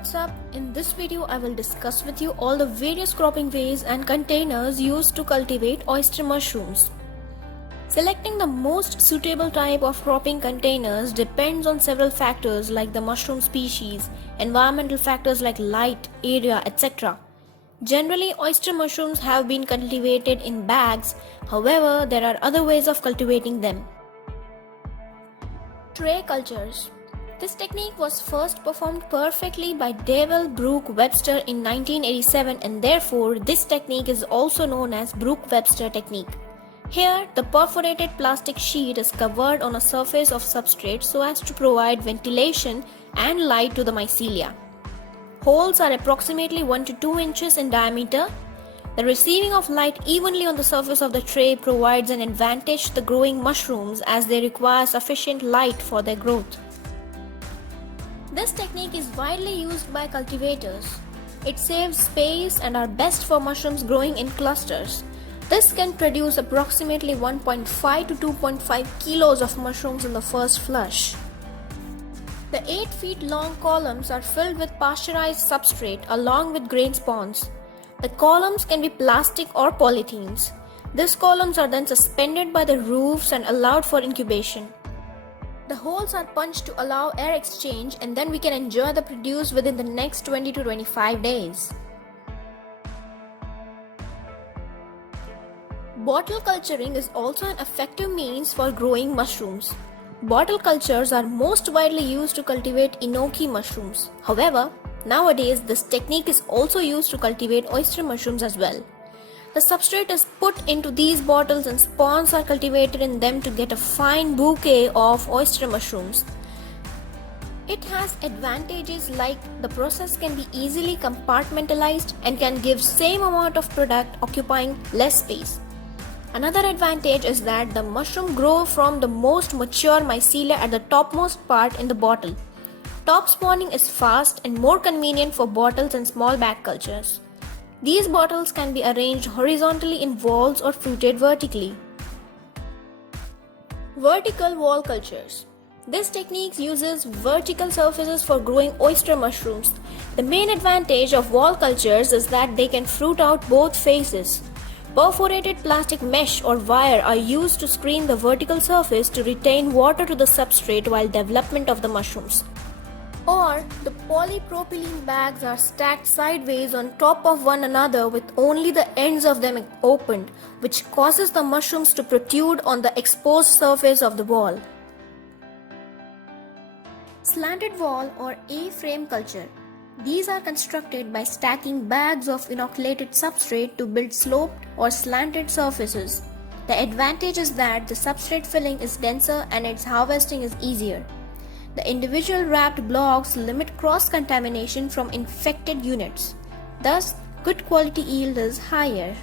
what's up? In this video I will discuss with you all the various cropping ways and containers used to cultivate oyster mushrooms. Selecting the most suitable type of cropping containers depends on several factors like the mushroom species, environmental factors like light, area, etc. Generally, oyster mushrooms have been cultivated in bags, however, there are other ways of cultivating them. Tray cultures. This technique was first performed perfectly by Dewell Brooke Webster in 1987 and therefore this technique is also known as Brooke-Webster technique. Here, the perforated plastic sheet is covered on a surface of substrate so as to provide ventilation and light to the mycelia. Holes are approximately 1 to 2 inches in diameter. The receiving of light evenly on the surface of the tray provides an advantage to the growing mushrooms as they require sufficient light for their growth. This technique is widely used by cultivators. It saves space and are best for mushrooms growing in clusters. This can produce approximately 1.5 to 2.5 kilos of mushrooms in the first flush. The 8 feet long columns are filled with pasteurized substrate along with grain spawns. The columns can be plastic or polythenes. These columns are then suspended by the roofs and allowed for incubation. The holes are punched to allow air exchange and then we can enjoy the produce within the next 20 to 25 days. Bottle culturing is also an effective means for growing mushrooms. Bottle cultures are most widely used to cultivate enoki mushrooms. However, nowadays this technique is also used to cultivate oyster mushrooms as well. The substrate is put into these bottles and spawns are cultivated in them to get a fine bouquet of oyster mushrooms. It has advantages like the process can be easily compartmentalized and can give same amount of product occupying less space. Another advantage is that the mushroom grow from the most mature mycelia at the topmost part in the bottle. Top spawning is fast and more convenient for bottles and small bag cultures. These bottles can be arranged horizontally in walls or fruited vertically. Vertical wall cultures. This technique uses vertical surfaces for growing oyster mushrooms. The main advantage of wall cultures is that they can fruit out both faces. Perforated plastic mesh or wire are used to screen the vertical surface to retain water to the substrate while development of the mushrooms. Or the polypropylene bags are stacked sideways on top of one another with only the ends of them opened, which causes the mushrooms to protrude on the exposed surface of the wall. Slanted wall or A-frame culture. These are constructed by stacking bags of inoculated substrate to build sloped or slanted surfaces. The advantage is that the substrate filling is denser and its harvesting is easier. The individual wrapped blocks limit cross-contamination from infected units. Thus, good quality yield is higher.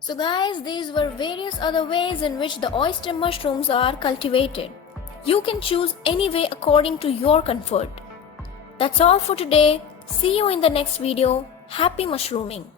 So guys, these were various other ways in which the oyster mushrooms are cultivated. You can choose any way according to your comfort. That's all for today. See you in the next video. Happy mushrooming!